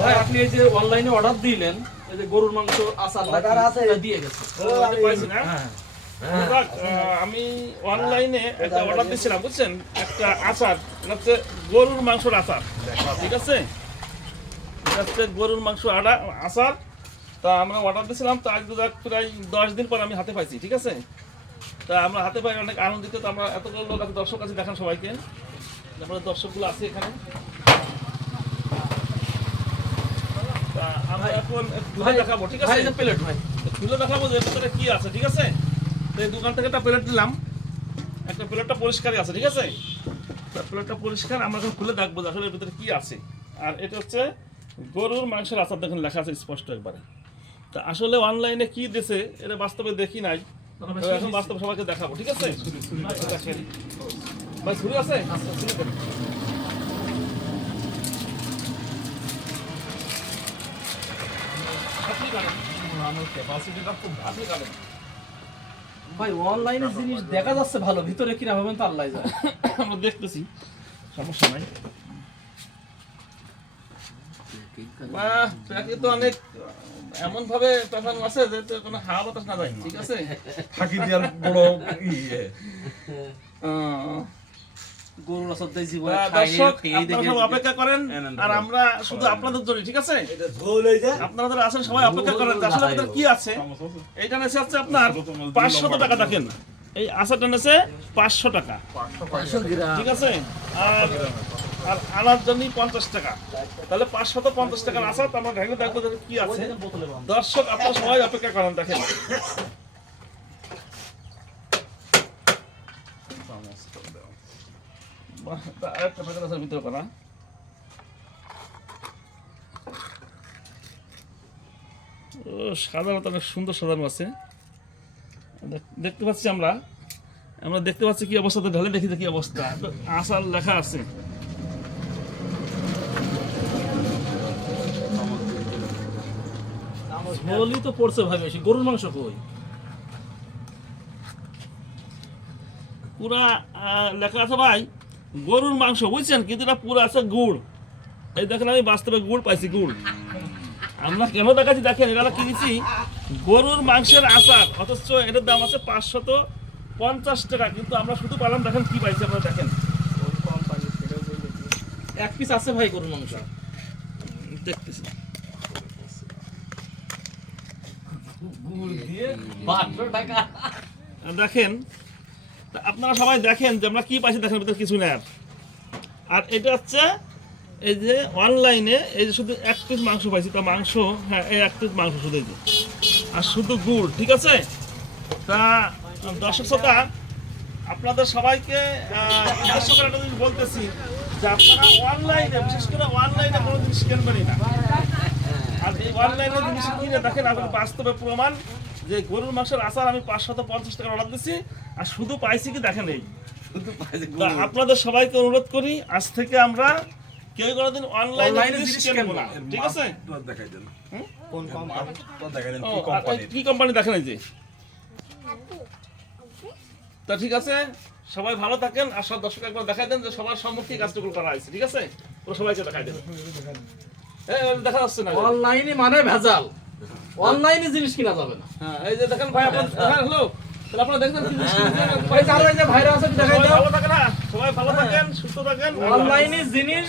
ভাই আপনি এই যে অনলাইনে অর্ডার দিলেন এই যে গরুর মাংস আচার নাকি, আছে। দিয়ে গেছে। আমি হ্যাঁ? আমি অনলাইনে একটা অর্ডার দিয়েছিলাম বুঝছেন? একটা আচার এটা হচ্ছে গরুর মাংসর আচার। ঠিক আছে? এটা হচ্ছে গরুর মাংস আড়া আচার। তা আমরা অর্ডার দিয়েছিলাম তা আজ প্রায় দশ দিন পর আমি হাতে পাইছি ঠিক আছে? তা আমরা হাতে পাই অনেক আনন্দিত তো আমরা এতগুলো লোক আছে দর্শক আছে দেখান সবাইকে। তারপরে দর্শকগুলো আছে এখানে। আমরা এখন খুলে দেখাবো ঠিক আছে? প্লেট ভাই। খুলে দেখাবো যে ভিতরে কি আছে ঠিক আছে? তো এই দোকান থেকে একটা প্লেট নিলাম। একটা প্লেটটা পরিষ্কারই আছে ঠিক আছে? প্লেটটা পরিষ্কার আমরা এখন খুলে দেখব যে আসলে এর ভিতরে কি আছে। আর এটা হচ্ছে গরুর মাংসের আচার দেখুন লেখা আছে স্পষ্ট একবারে। তা আসলে অনলাইনে কি দিছে এটা বাস্তবে দেখি নাই। এখন বাস্তবে সবাইকে দেখাবো ঠিক আছে? ভাই আছে? আচ্ছা। ভাই অনলাইনে জিনিস দেখা যাচ্ছে ভালো ভিতরে কিনা হবেন তো আল্লাহ আমরা দেখতেছি। সমস্যা নাই। বাহ প্যাকে তো অনেক এমন ভাবে পেছানো আছে যে তো কোনো হাওয়া বাতাস না যায়। ঠিক আছে? ফাঁকি দেওয়ার বড় ইয়ে গরুর আচার দিয়ে জীবনে তা খাইনি, দর্শক আপনারা অপেক্ষা করেন আর আমরা শুধু আপনাদের জন্য ঠিক আছে? আপনারা যারা আছেন সবাই অপেক্ষা করেন আসলে কি আছে। এইটা নেছে হচ্ছে আপনার পাঁচশো টাকা দেখেন। এই আচারটা নেছে পাঁচশো টাকা। ঠিক আছে? আর আর আনার জন্য পঞ্চাশ টাকা। তাহলে পাঁচশত পঞ্চাশ টাকার আচার তো আমরা ভেঙে দেখব কি আছে। দর্শক, আপনারা সবাই অপেক্ষা করেন, দেখেন। আরেকটা প্যাকেট আছে সাধারণত অনেক সুন্দর সাজানো আছে। দেখতে পাচ্ছি আমরা। আমরা দেখতে পাচ্ছি কি অবস্থাতে, ঢালে দেখি কি অবস্থা। আসার লেখা আছে। ঝোলই তো পড়ছে ভাই বেশি। গরুর মাংস কই? পুরা লেখা আছে ভাই গরুর মাংস বুঝছেন? কিন্তু এটা পুরো আছে গুড়। এই দেখেন আমি বাস্তবে গুড় পাইছি গুড়। আমরা কেন দেখাচ্ছি? দেখেন এটা কিনেছি গরুর মাংসের আচার। অথচ এটার দাম আছে পাঁচশত পঞ্চাশ টাকা। কিন্তু আমরা শুধু পালাম দেখেন কি পাইছি আপনারা দেখেন। এক পিস আছে ভাই গরুর মাংস। দেখতেছি বাহাত্তর টাকা আর দেখেন আপনারা সবাই দেখেন যে আমরা কি পাইছি দেখেন ভিতরে কিছু নেই আর। এটা হচ্ছে এই যে অনলাইনে এই যে শুধু এক পিস মাংস পাইছি, তা মাংস হ্যাঁ এই এক পিস মাংস শুধু এই যে। আর শুধু গুড়, ঠিক আছে? তা, দর্শক শ্রোতা, আপনাদের সবাইকে একটা জিনিস বলতেছি যে আপনারা অনলাইনে বিশেষ করে অনলাইনে কোনো জিনিস কিনবেনই না আর এই অনলাইনে জিনিস কিনে দেখেন আপনার বাস্তবে প্রমাণ যে গরুর মাংসের আচার আমি পাঁচশত পঞ্চাশ টাকা অর্ডার দিচ্ছি আর শুধু পাইছি কি দেখেন এই। আপনাদের সবাইকে অনুরোধ করি আজ থেকে আমরা কেউ কোনোদিন অনলাইনে জিনিস কিনবো না। ঠিক আছে? কোন কম তো দেখাই দেন ও, কি কোম্পানি এই কি কোম্পানি দেখেন এই যে? তা ঠিক আছে সবাই ভালো থাকেন আর সব দর্শক একবার দেখাই দেন যে সবার সম্মুখে কাজটুকু করা হয়েছে। ঠিক আছে? ও সবাইকে দেখাই দেন হ্যাঁ দেখা যাচ্ছে না। অনলাইনে মানে ভেজাল। অনলাইনে জিনিস কিনা যাবে না। হ্যাঁ এই যে দেখেন ভাই আপনার হ্যাঁ আপনারা? ভাই এই যে ভাইরা আছে দেখাই সবাই দাও। ভালো থাকেন? সবাই ভালো থাকেন সুস্থ থাকেন। অনলাইনে জিনিস